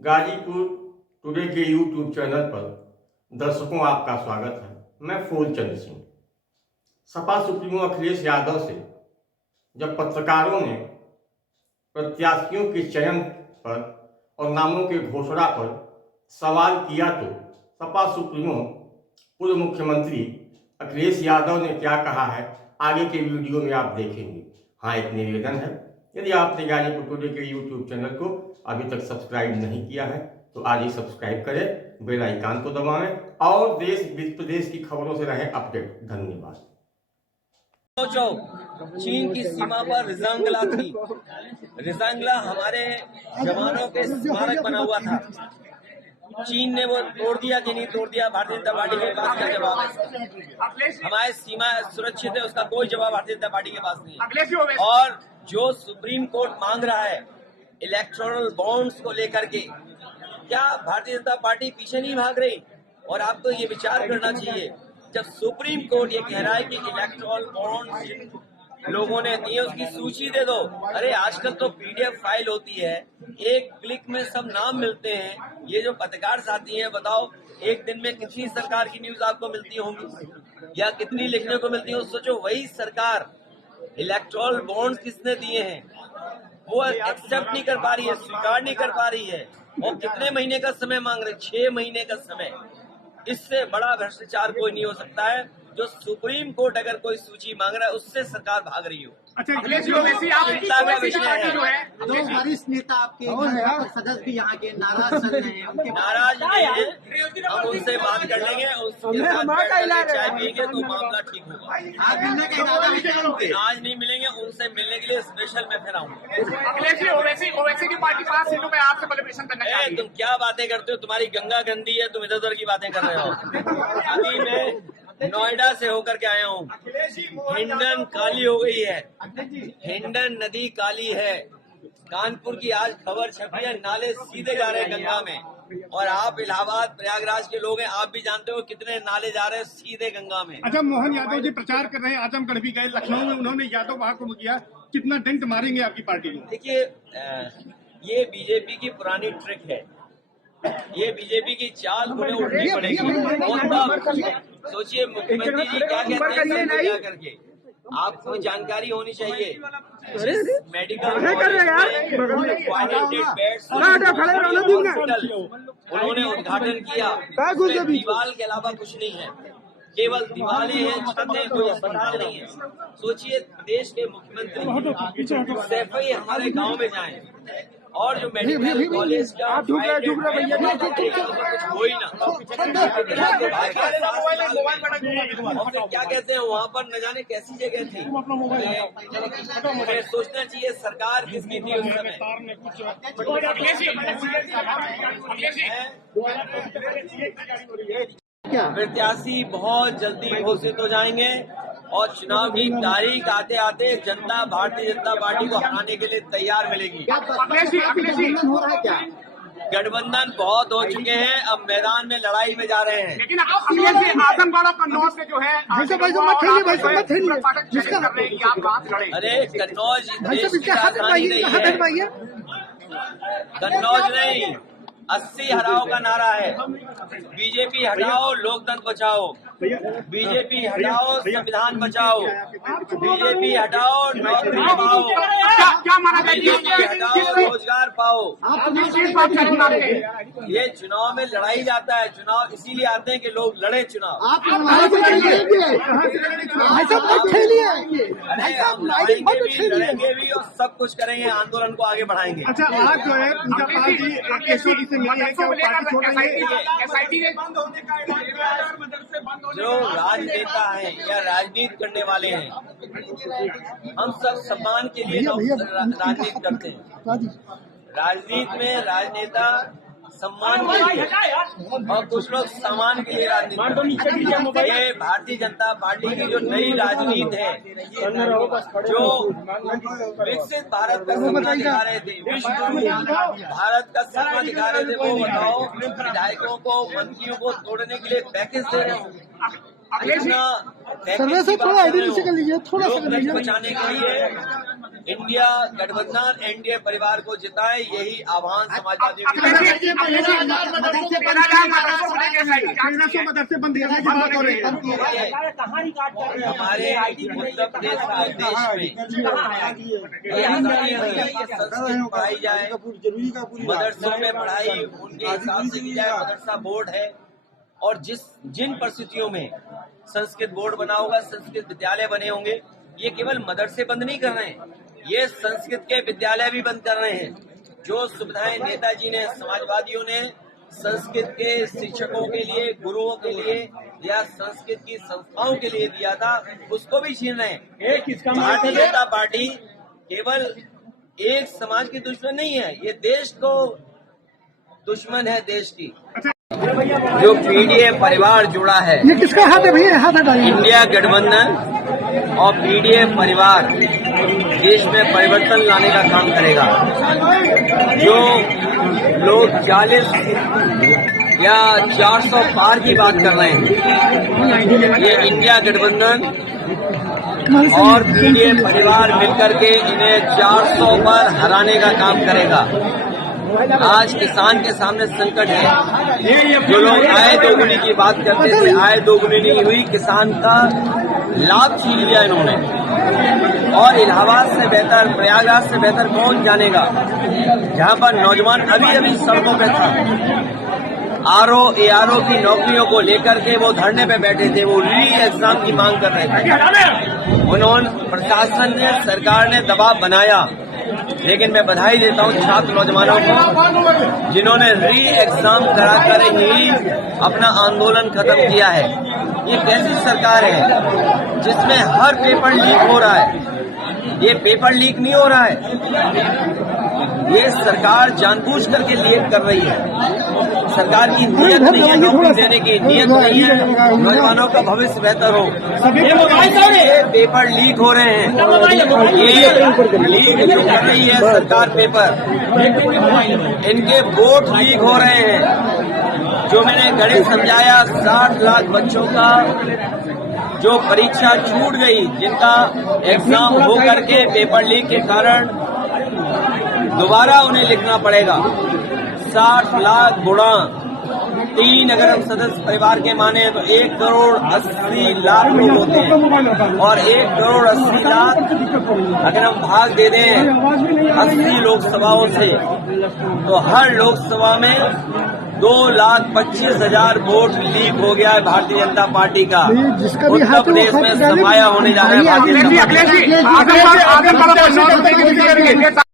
Ghazipur today के YouTube channel पर दर्शकों आपका स्वागत है। मैं फूलचंद सिंह। सपा सुप्रीमो अखिलेश यादव से जब पत्रकारों ने प्रत्याशियों के चयन पर और नामों के घोषणा पर सवाल किया तो सपा सुप्रीमो पूर्व मुख्यमंत्री अखिलेश यादव ने क्या कहा है आगे के वीडियो में आप देखेंगे। हाँ, एक निवेदन है, यदि आपने गाजीपुर टुडे के यूट्यूब चैनल को अभी तक सब्सक्राइब नहीं किया है तो आज ही सब्सक्राइब करें, बेल आइकन को दबाएं और देश प्रदेश की खबरों से रहें अपडेट। धन्यवाद। चीन की सीमा पर रिजांगला थी। रिजांगला हमारे जवानों के स्मारक बना हुआ था। चीन ने वो तोड़ दिया कि नहीं तोड़ दिया, भारतीय जनता पार्टी के पास क्या जवाब है? हमारी सीमा सुरक्षित है, उसका कोई जवाब भारतीय जनता पार्टी के पास नहीं है। और जो सुप्रीम कोर्ट मांग रहा है इलेक्टोरल बॉन्ड्स को लेकर के, क्या भारतीय जनता पार्टी पीछे नहीं भाग रही? और आपको ये विचार करना चाहिए, जब सुप्रीम कोर्ट ये कह रहा है कि इलेक्टोरल बॉन्ड्स जिन लोगों ने दिए उसकी सूची दे दो। अरे आजकल तो पीडीएफ फाइल होती है, एक क्लिक में सब नाम मिलते हैं। ये जो पत्रकार साथी हैं, बताओ एक दिन में कितनी सरकार की न्यूज आपको मिलती होंगी या कितनी लिखने को मिलती हो? सोचो, वही सरकार इलेक्टोरल बॉन्ड्स किसने दिए हैं वो एक्सेप्ट नहीं कर पा रही है, स्वीकार नहीं कर पा रही है। और कितने महीने का समय मांग रहे? 6 महीने का समय। इससे बड़ा भ्रष्टाचार कोई नहीं हो सकता है। जो सुप्रीम कोर्ट अगर कोई सूची मांग रहा है उससे सरकार भाग रही हो। अच्छा, अखिलेश जी, वैसे आप चिंता का विषय है। जो है दो वरिष्ठ नेता आपके सदस्य भी यहाँ के नाराज चल रहे हैं, उनके नाराज नहीं है, हम उनसे बात कर लेंगे, उनके साथ बैठ करके चाय पिएंगे तो मामला ठीक होगा। आज मिलने का इरादा है। आज नहीं मिलेंगे, उनसे मिलने के लिए स्पेशल मैं फिर आऊंगा। अखिलेश जी, ओवैसी की पार्टी 5 सीटों में आपसे सेलिब्रेशन करना चाहिए। तुम क्या बातें करते हो? तुम्हारी गंगा गंदी है, तुम इधर उधर की बातें कर रहे हो। अभी मैं नोएडा से होकर के आया हूँ। हिंडन काली हो गई है, हिंडन नदी काली है। कानपुर की आज खबर छपी है, नाले सीधे जा रहे हैं गंगा में। और आप इलाहाबाद प्रयागराज के लोग हैं, आप भी जानते हो कितने नाले जा रहे हैं सीधे गंगा में। अच्छा, मोहन यादव जी प्रचार कर रहे हैं, आजमगढ़ भी गए, लखनऊ में उन्होंने यादव महाकुंभ किया। कितना डेंट मारेंगे आपकी पार्टी को? देखिए, ये बीजेपी की पुरानी ट्रिक है, ये बीजेपी की चाल उन्हें उठनी पड़ेगी। सोचिए मुख्यमंत्री जी क्या कहते हैं सबको क्या करके, आपको जानकारी होनी चाहिए। मेडिकल उन्होंने उद्घाटन किया, दीवार के अलावा कुछ नहीं है, केवल दीवारें हैं, छतें, कोई अस्पताल नहीं है। सोचिए देश के मुख्यमंत्री सिर्फ ही हमारे गांव में जाएं और जो मेडिकल कॉलेज का हो ही ना, और फिर क्या कहते हैं वहाँ पर न जाने कैसी जगह थी। सोचना चाहिए सरकार किसकी थी उस समय। प्रत्याशी बहुत जल्दी घोषित हो जाएंगे और चुनाव की तारीख आते आते जनता भारतीय जनता पार्टी को हराने के लिए तैयार मिलेगी। गठबंधन बहुत हो चुके हैं, अब मैदान में लड़ाई में जा रहे हैं। लेकिन आजमगढ़ और कन्नौज से जो है अरे कन्नौज देश की राजधानी नहीं है, कन्नौज नहीं, 80 हटाओ का नारा है। बीजेपी हटाओ, लोकतंत्र बचाओ। बीजेपी हटाओ, संविधान बचाओ। बीजेपी हटाओ, नौकरी पाओ। बीजेपी हटाओ, रोजगार पाओ। ये चुनाव में लड़ाई जाता है, चुनाव इसीलिए आते हैं कि लोग लड़े चुनाव। हम लड़ेंगे भी और सब कुछ करेंगे, आंदोलन को आगे बढ़ाएंगे। अच्छा, आज जो है पूजा पाल जी से मिली है, जो राजनेता हैं या राजनीति करने वाले हैं, हम सब सम्मान के लिए राजनीति करते हैं। राजनीति में राजनेता सम्मान के लिए और कुछ लोग सम्मान के लिए राजनीति करते हैं। ये भारतीय जनता पार्टी की जो नई राजनीति है, जो विकसित भारत का सपना दिखा रहे थे, विश्व भारत का सपना दिखा रहे थे, वो बताओ विधायकों को, मंत्रियों को तोड़ने के लिए पैकेज दे रहे हो। सर्वे से थोड़ा आइडेंटिटी कर लीजिए, थोड़ा सा बचाने के लिए इंडिया गठबंधन एनडीए परिवार को जिताए, यही आह्वान समाजवादी मदरसे बंद करने की बात हो रही है। हमारे उत्तर प्रदेश का देश में ये आजादी है, ये संस्कृत पढ़ाई जाए, मदरसों में पढ़ाई उनके हिसाब से की जाए। मदरसा बोर्ड है और जिन परिस्थितियों में संस्कृत बोर्ड बना होगा, संस्कृत विद्यालय बने होंगे, ये केवल मदरसे बंद नहीं कर रहे हैं, ये संस्कृत के विद्यालय भी बंद कर रहे हैं। जो सुविधाएं नेताजी ने, समाजवादियों ने संस्कृत के शिक्षकों के लिए, गुरुओं के लिए या संस्कृत की संस्थाओं के लिए दिया था, उसको भी छीन रहे हैं। भारतीय जनता पार्टी केवल एक समाज की दुश्मन नहीं है, ये देश को दुश्मन है, देश की। जो पीडीए परिवार जुड़ा है, ये किसका हाथ है भैया? हाथ हटाइए। इंडिया गठबंधन और पीडीए परिवार देश में परिवर्तन लाने का काम करेगा। जो लोग 40 या 400 पार की बात कर रहे हैं, ये इंडिया गठबंधन और पीडीए परिवार मिलकर के इन्हें 400 पर हराने का काम करेगा। आज किसान के सामने संकट है। जो लोग आय दोगुनी की बात करते थे, आय दोगुनी नहीं हुई, किसान का लाभ छीन लिया इन्होंने। और इलाहाबाद से बेहतर, प्रयागराज से बेहतर कौन जानेगा, जहां पर नौजवान अभी अभी सड़कों पे था। आरओ एआरओ की नौकरियों को लेकर के वो धरने पे बैठे थे, वो री एग्जाम की मांग कर रहे थे। उन्होंने, प्रशासन ने, सरकार ने दबाव बनाया, लेकिन मैं बधाई देता हूं छात्र नौजवानों को, जिन्होंने री एग्जाम कराकर ही अपना आंदोलन खत्म किया है। ये कैसी सरकार है जिसमें हर पेपर लीक हो रहा है? ये पेपर लीक नहीं हो रहा है, ये सरकार जानबूझ करके लीक कर रही है। सरकार की नीयत नहीं है, नौकरी देने की नीयत नहीं है, नौजवानों का भविष्य बेहतर हो। ये पेपर लीक हो रहे हैं, ये लीक जो कर रही है सरकार पेपर, इनके वोट लीक हो रहे हैं। जो मैंने गणित समझाया, 60 लाख बच्चों का जो परीक्षा छूट गई, जिनका एग्जाम हो करके पेपर लीक के कारण दोबारा उन्हें लिखना पड़ेगा। 60 लाख गुणा 3 अगर हम सदस्य परिवार के माने तो 1,80,00,000 लोग होते हैं, और 1,80,00,000 अगर हम भाग दे दें 80 लोकसभाओं से, तो हर लोकसभा में 2,25,000 वोट लीक हो गया है भारतीय जनता पार्टी का। उत्तर प्रदेश में समाया होने जा रहा है भारतीय जनता पार्टी।